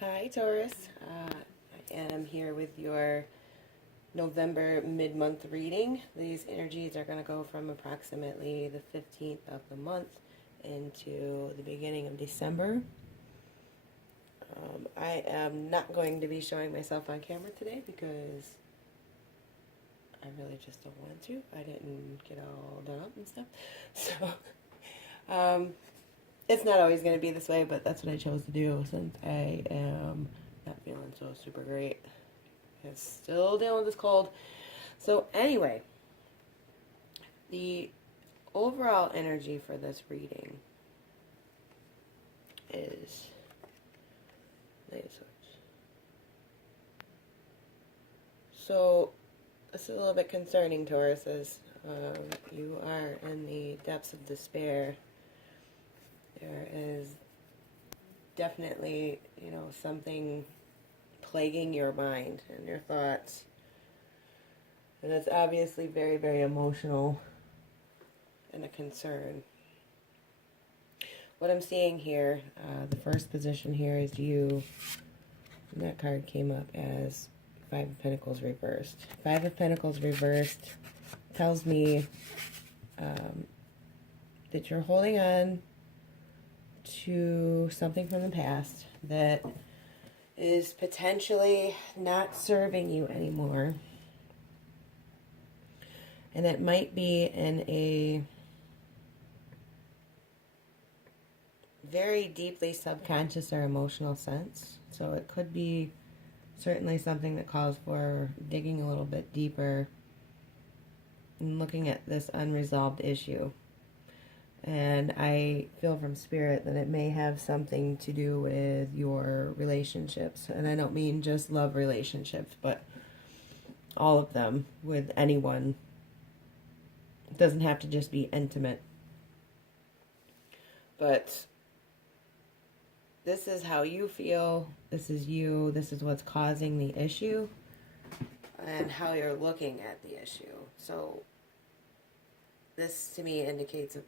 Hi, Taurus. I am here with your November mid-month reading. These energies are going to go from approximately the 15th of the month into the beginning of December. I am not going to be showing myself on camera today because I really just don't want to. I didn't get all done up and stuff. So, it's not always going to be this way, but that's what I chose to do since I am not feeling so super great. I'm still dealing with this cold. So anyway, the overall energy for this reading is Knight of Swords. So this is a little bit concerning, Taurus, as you are in the depths of despair. There is definitely, something plaguing your mind and your thoughts. And it's obviously very, very emotional and a concern. What I'm seeing here, the first position here is you. And that card came up as Five of Pentacles reversed. Five of Pentacles reversed tells me that you're holding on to something from the past that is potentially not serving you anymore. And it might be in a very deeply subconscious or emotional sense. So it could be certainly something that calls for digging a little bit deeper and looking at this unresolved issue. And I feel from Spirit that it may have something to do with your relationships. And I don't mean just love relationships, but all of them with anyone. It doesn't have to just be intimate. But this is how you feel. This is you. This is what's causing the issue. And how you're looking at the issue. So this to me indicates a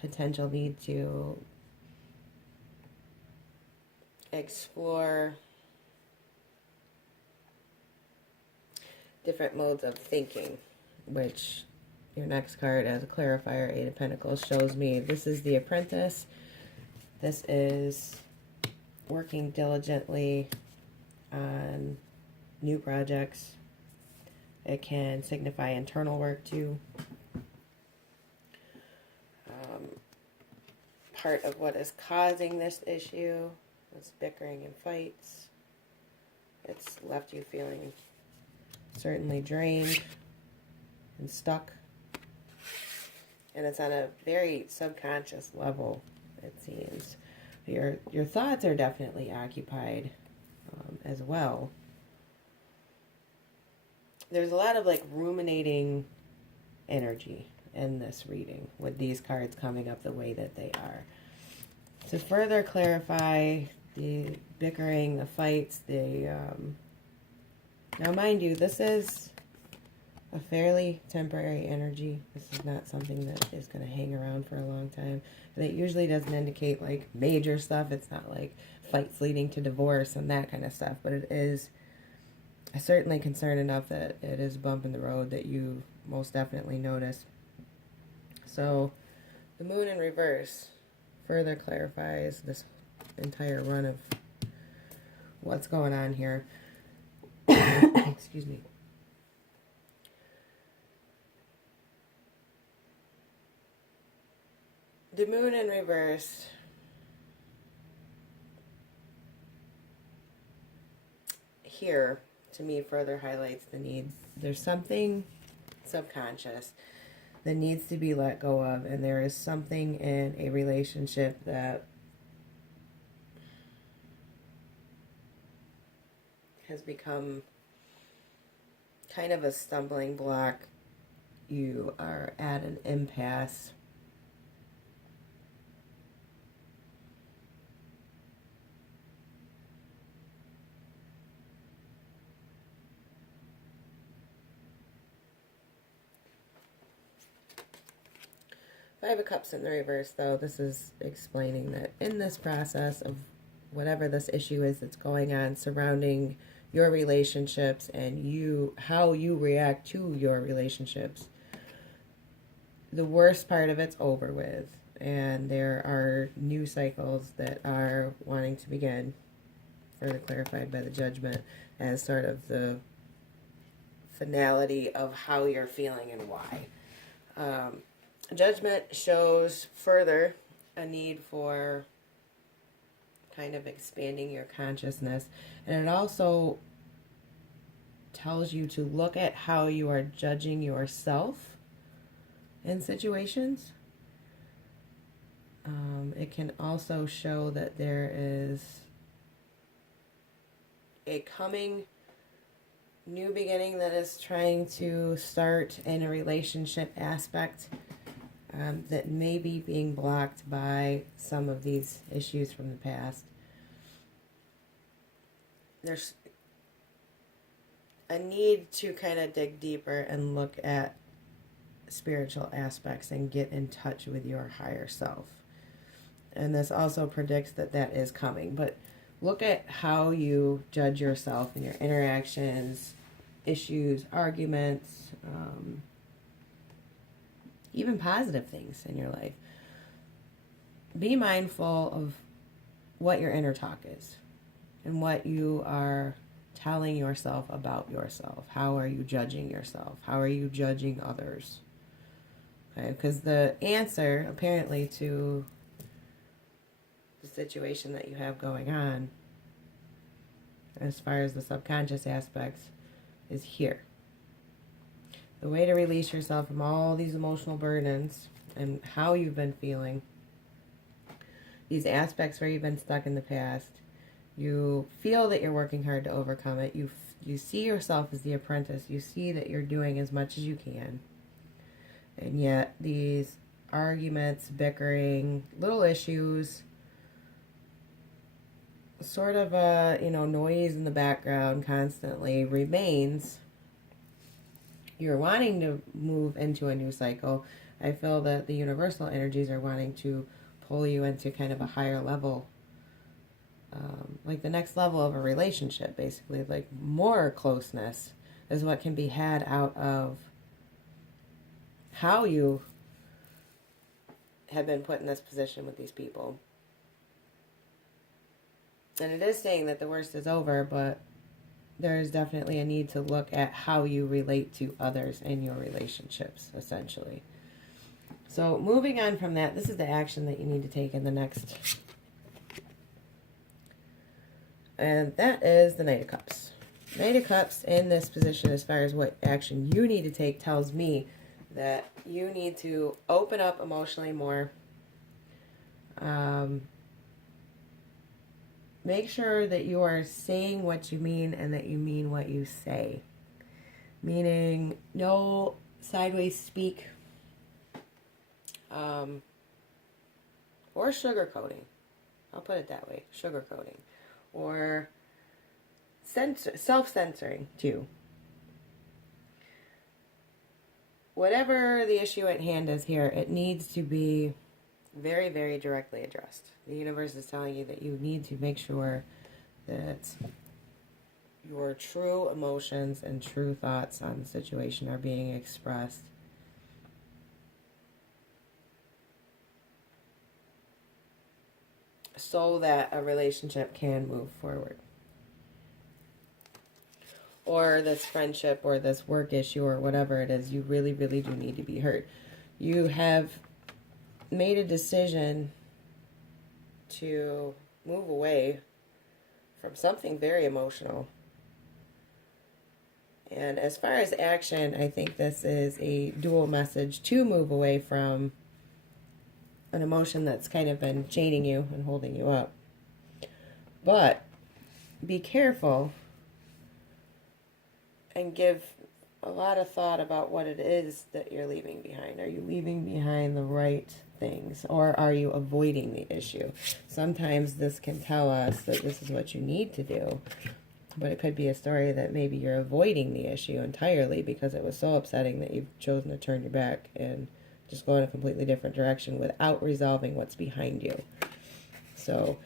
potential need to explore different modes of thinking, which your next card as a clarifier, Eight of Pentacles, shows me. This is the Apprentice. This is working diligently on new projects. It can signify internal work too. Part of what is causing this issue is bickering and fights. It's left you feeling certainly drained and stuck. And it's on a very subconscious level, it seems. Your thoughts are definitely occupied as well. There's a lot of ruminating energy in this reading with these cards coming up the way that they are. To further clarify the bickering, the fights, now mind you, this is a fairly temporary energy. This is not something that is going to hang around for a long time. And it usually doesn't indicate major stuff. It's not like fights leading to divorce and that kind of stuff. But it is certainly concerned enough that it is a bump in the road that you most definitely notice. So the moon in reverse further clarifies this entire run of what's going on here. Excuse me. The moon in reverse here, to me, further highlights the need. There's something subconscious that needs to be let go of, and there is something in a relationship that has become kind of a stumbling block. You are at an impasse. Five of Cups in the reverse, though, this is explaining that in this process of whatever this issue is that's going on surrounding your relationships and how you react to your relationships. The worst part of it's over with, and there are new cycles that are wanting to begin, further clarified by the judgment as sort of the finality of how you're feeling and why. Judgment shows further a need for kind of expanding your consciousness, and it also tells you to look at how you are judging yourself in situations. It can also show that there is a coming new beginning that is trying to start in a relationship aspect that may be being blocked by some of these issues from the past. There's a need to kind of dig deeper and look at spiritual aspects and get in touch with your higher self. And this also predicts that that is coming. But look at how you judge yourself in your interactions, issues, arguments, even positive things in your life. Be mindful of what your inner talk is and what you are telling yourself about yourself. How are you judging yourself? How are you judging others? Okay, because the answer, apparently, to the situation that you have going on, as far as the subconscious aspects, is here. The way to release yourself from all these emotional burdens and how you've been feeling, these aspects where you've been stuck in the past, you feel that you're working hard to overcome it. You see yourself as the apprentice. You see that you're doing as much as you can. And yet these arguments, bickering, little issues, sort of a, noise in the background constantly remains. You're wanting to move into a new cycle. I feel that the universal energies are wanting to pull you into kind of a higher level, like the next level of a relationship, basically. Like more closeness is what can be had out of how you have been put in this position with these people. And it is saying that the worst is over, but there is definitely a need to look at how you relate to others in your relationships, essentially. So moving on from that, this is the action that you need to take in the next. And that is the Knight of Cups. Knight of Cups in this position, as far as what action you need to take, tells me that you need to open up emotionally more. Make sure that you are saying what you mean and that you mean what you say. Meaning, no sideways speak or sugarcoating. I'll put it that way, sugarcoating. Or self-censoring, too. Whatever the issue at hand is here, it needs to be very, very directly addressed. The universe is telling you that you need to make sure that your true emotions and true thoughts on the situation are being expressed. So that a relationship can move forward. Or this friendship or this work issue or whatever it is, you really, really do need to be heard. You have made a decision to move away from something very emotional. And as far as action, I think this is a dual message to move away from an emotion that's kind of been chaining you and holding you up. But be careful and give a lot of thought about what it is that you're leaving behind. Are you leaving behind the right things, or are you avoiding the issue? Sometimes this can tell us that this is what you need to do, but it could be a story that maybe you're avoiding the issue entirely because it was so upsetting that you've chosen to turn your back and just go in a completely different direction without resolving what's behind you. So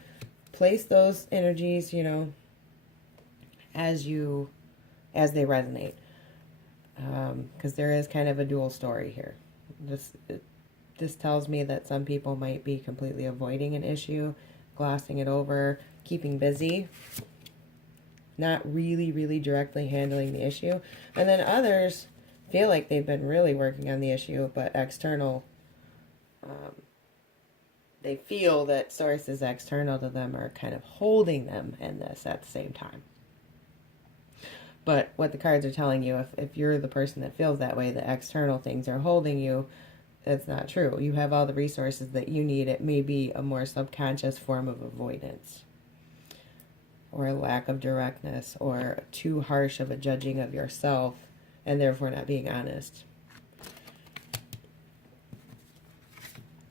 place those energies, you know, as they resonate. Because there is kind of a dual story here. This tells me that some people might be completely avoiding an issue, glossing it over, keeping busy, not really directly handling the issue. And then others feel like they've been really working on the issue, but external, they feel that sources external to them are kind of holding them in this at the same time. But what the cards are telling you, if you're the person that feels that way, the external things are holding you, that's not true. You have all the resources that you need. It may be a more subconscious form of avoidance, or a lack of directness, or too harsh of a judging of yourself, and therefore not being honest.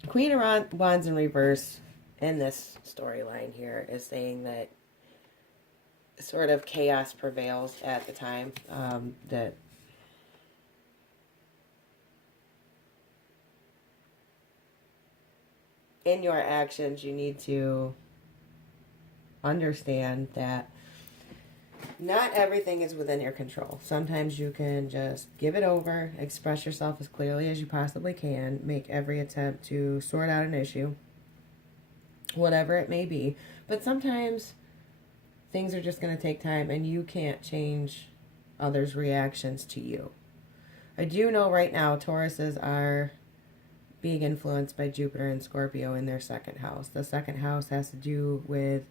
Queen of Wands in reverse in this storyline here is saying that sort of chaos prevails at the time, that in your actions you need to understand that not everything is within your control. Sometimes you can just give it over, express yourself as clearly as you possibly can, make every attempt to sort out an issue, whatever it may be. But sometimes things are just going to take time, and you can't change others' reactions to you. I do know right now Tauruses are being influenced by Jupiter and Scorpio in their second house. The second house has to do with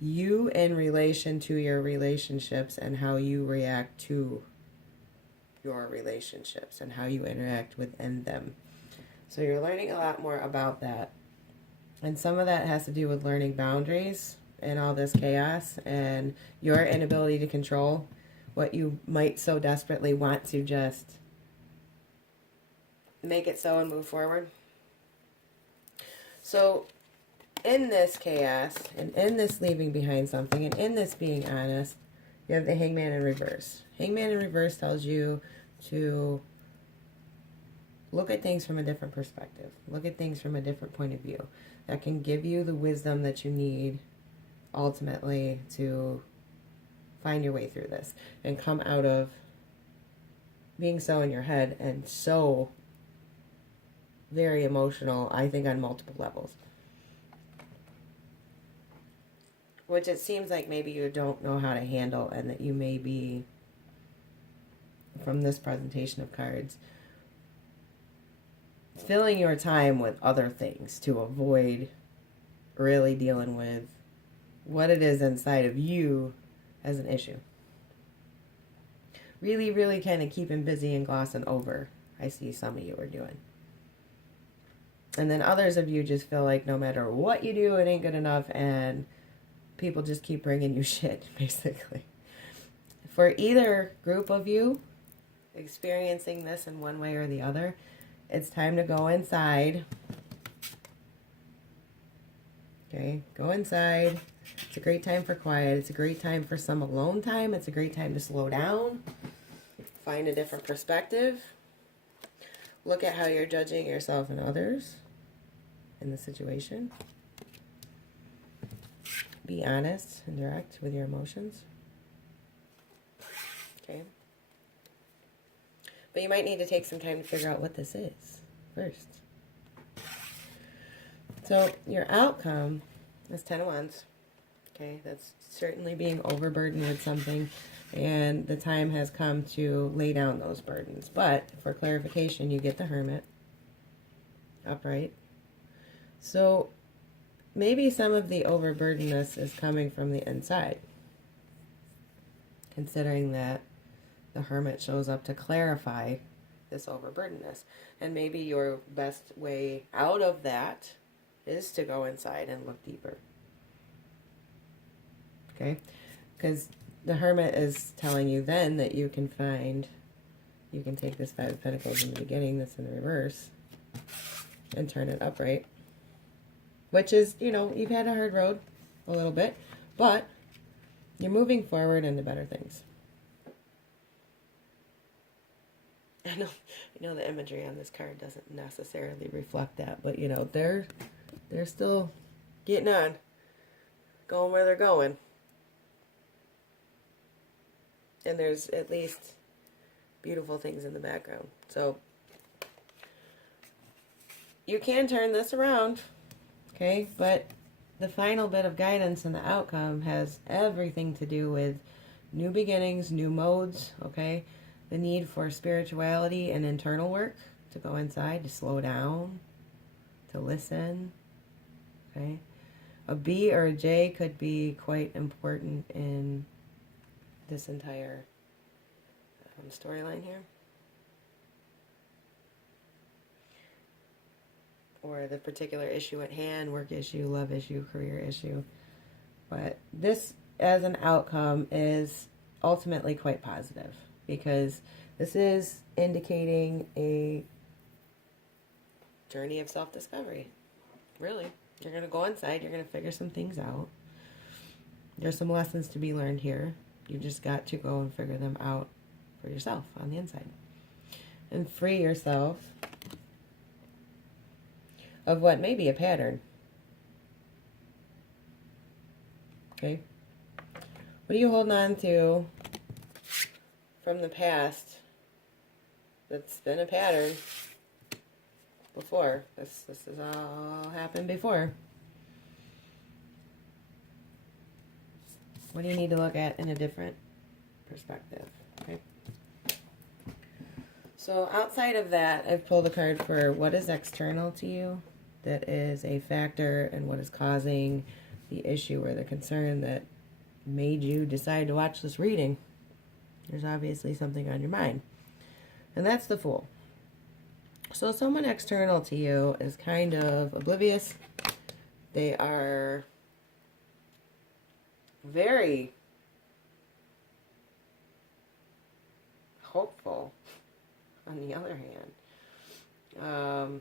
you in relation to your relationships and how you react to your relationships and how you interact within them. So you're learning a lot more about that. And some of that has to do with learning boundaries and all this chaos and your inability to control what you might so desperately want to just make it so and move forward. So in this chaos, and in this leaving behind something, and in this being honest, you have the Hangman in reverse. Hangman in reverse tells you to look at things from a different perspective. Look at things from a different point of view. That can give you the wisdom that you need, ultimately, to find your way through this. And come out of being so in your head and so very emotional, I think, on multiple levels. Which it seems like maybe you don't know how to handle, and that you may be, from this presentation of cards, filling your time with other things to avoid really dealing with what it is inside of you as an issue. Really kind of keeping busy and glossing over, I see some of you are doing. And then others of you just feel like no matter what you do, it ain't good enough, and people just keep bringing you shit, basically. For either group of you experiencing this in one way or the other, it's time to go inside. Okay, go inside. It's a great time for quiet. It's a great time for some alone time. It's a great time to slow down. Find a different perspective. Look at how you're judging yourself and others in the situation. Be honest and direct with your emotions. Okay. But you might need to take some time to figure out what this is first. So your outcome is 10 of Wands. Okay, that's certainly being overburdened with something, and the time has come to lay down those burdens. But for clarification, you get the Hermit upright. So maybe some of the overburdenedness is coming from the inside, considering that the Hermit shows up to clarify this overburdenedness. And maybe your best way out of that is to go inside and look deeper. Okay? Because the Hermit is telling you then that you can take this Five of Pentacles in the beginning, that's in the reverse, and turn it upright. Which is, you've had a hard road a little bit, but you're moving forward into better things. I know the imagery on this card doesn't necessarily reflect that, but they're still getting on. going where they're going. And there's at least beautiful things in the background. So you can turn this around, okay? But the final bit of guidance and the outcome has everything to do with new beginnings, new modes, okay? The need for spirituality and internal work, to go inside, to slow down, to listen, okay? A B or a J could be quite important in this entire storyline here. Or the particular issue at hand, work issue, love issue, career issue. But this, as an outcome, is ultimately quite positive, because this is indicating a journey of self-discovery. Really. You're going to go inside, you're going to figure some things out. There's some lessons to be learned here. You just got to go and figure them out for yourself on the inside. And free yourself of what may be a pattern. Okay? What are you holding on to from the past that's been a pattern before? This has all happened before. What do you need to look at in a different perspective? Okay. So outside of that, I've pulled a card for what is external to you that is a factor in what is causing the issue or the concern that made you decide to watch this reading. There's obviously something on your mind. And that's the Fool. So someone external to you is kind of oblivious. They are very hopeful, on the other hand.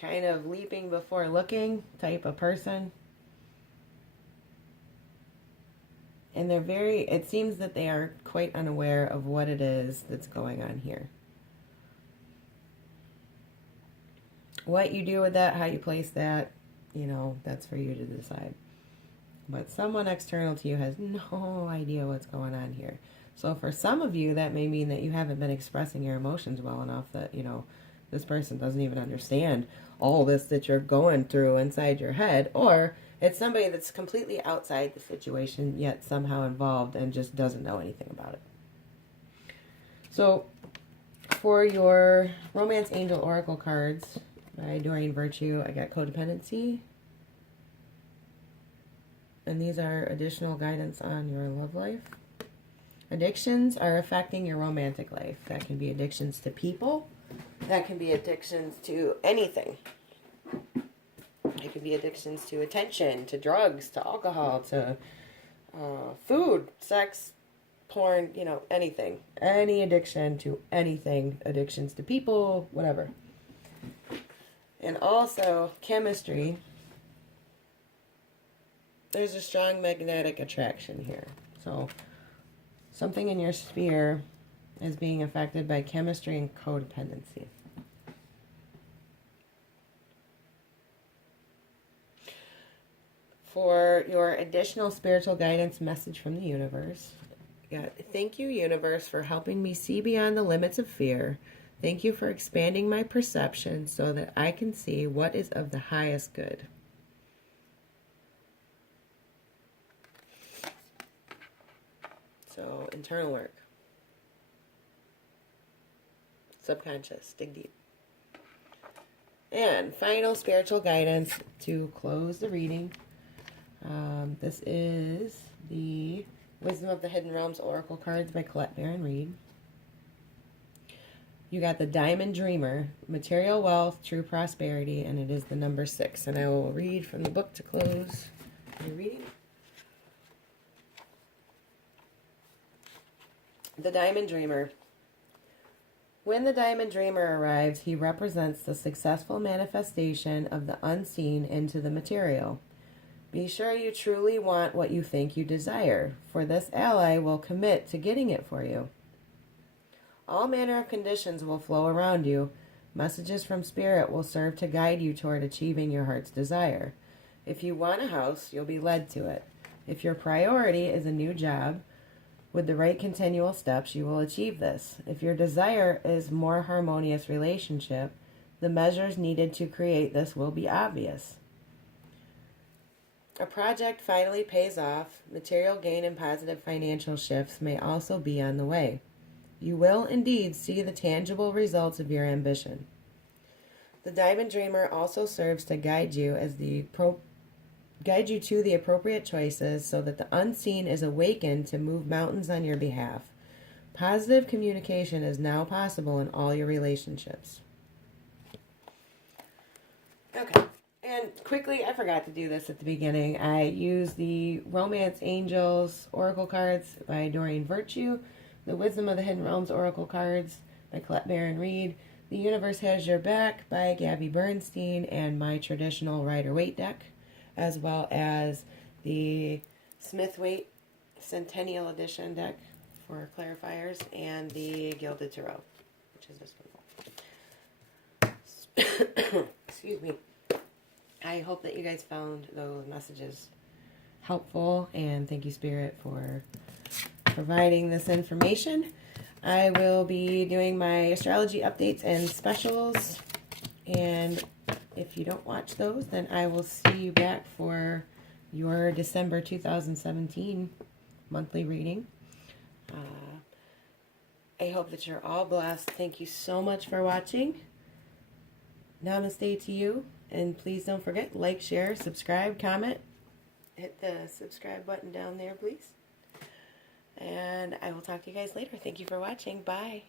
Kind of leaping before looking type of person. And they're it seems that they are quite unaware of what it is that's going on here. What you do with that, how you place that, that's for you to decide. But someone external to you has no idea what's going on here. So for some of you, that may mean that you haven't been expressing your emotions well enough that, this person doesn't even understand all this that you're going through inside your head. Or it's somebody that's completely outside the situation, yet somehow involved and just doesn't know anything about it. So for your Romance Angel Oracle cards by Doreen Virtue, I got codependency. And these are additional guidance on your love life. Addictions are affecting your romantic life. That can be addictions to people. That can be addictions to anything. It can be addictions to attention, to drugs, to alcohol, to food, sex, porn, anything. Any addiction to anything. Addictions to people, whatever. And also, chemistry. There's a strong magnetic attraction here. So, something in your sphere is being affected by chemistry and codependency. For your additional spiritual guidance message from the universe, thank you, universe, for helping me see beyond the limits of fear. Thank you for expanding my perception so that I can see what is of the highest good. So, internal work. Subconscious, dig deep. And final spiritual guidance to close the reading. This is the Wisdom of the Hidden Realms Oracle cards by Colette Baron Reed. You got the Diamond Dreamer, Material Wealth, True Prosperity, and it is the number 6. And I will read from the book to close my reading. The Diamond Dreamer. When the Diamond Dreamer arrives, he represents the successful manifestation of the unseen into the material. Be sure you truly want what you think you desire, for this ally will commit to getting it for you. All manner of conditions will flow around you. Messages from Spirit will serve to guide you toward achieving your heart's desire. If you want a house, you'll be led to it. If your priority is a new job, with the right continual steps, you will achieve this. If your desire is more harmonious relationship, the measures needed to create this will be obvious. A project finally pays off. Material gain and positive financial shifts may also be on the way. You will indeed see the tangible results of your ambition. The Diamond Dreamer also serves to guide you to the appropriate choices so that the unseen is awakened to move mountains on your behalf. Positive communication is now possible in all your relationships. Okay, and quickly, I forgot to do this at the beginning. I use the Romance Angels Oracle cards by Doreen Virtue, the Wisdom of the Hidden Realms Oracle cards by Colette Baron Reed, The Universe Has Your Back by Gabby Bernstein, and my traditional Rider-Waite deck, as well as the Smith-Waite Centennial Edition deck for clarifiers, and the Gilded Tarot, which is this one. Excuse me. I hope that you guys found those messages helpful, and thank you, Spirit, for providing this information. I will be doing my astrology updates and specials, and if you don't watch those, then I will see you back for your December 2017 monthly reading. I hope that you're all blessed. Thank you so much for watching. Namaste to you. And please don't forget, like, share, subscribe, comment. Hit the subscribe button down there, please. And I will talk to you guys later. Thank you for watching. Bye.